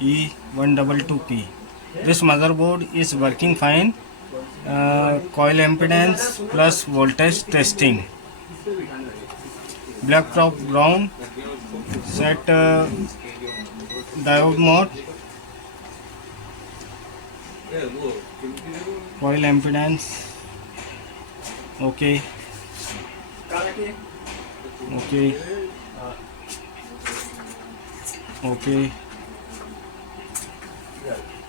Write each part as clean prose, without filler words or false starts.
E122P. This motherboard is working fine. Coil impedance plus voltage testing. Black top ground. Set diode mode. Coil impedance. Okay. Okay. Okay.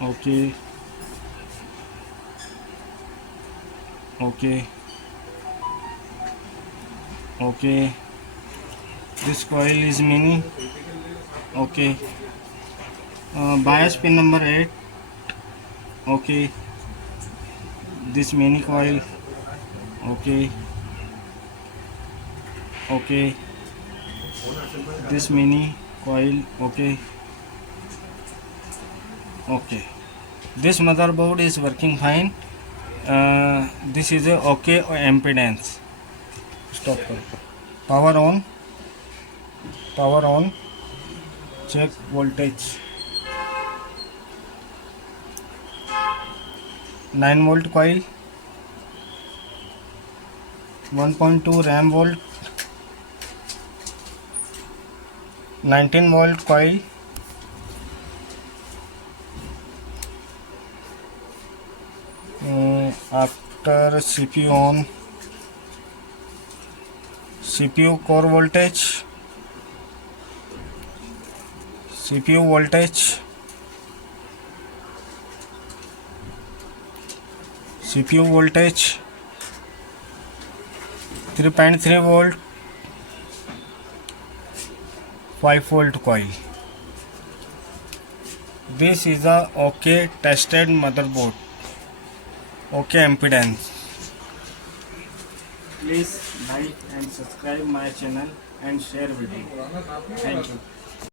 Okay. Okay. Okay. This coil is mini. Okay. Bias pin number 8. Okay. This mini coil. Okay. Okay. This mini coil. Okay. Okay. This motherboard is working fine. This is a okay impedance. Stop. Power on. Power on. Check voltage. 9 volt coil. 1.2 RAM volt. 19 volt coil. After CPU on. CPU core voltage. CPU voltage. CPU voltage 3.3 volt. 5 volt coil. This is a okay tested motherboard. Okay impedance. Please like and subscribe my channel and share video. Thank you.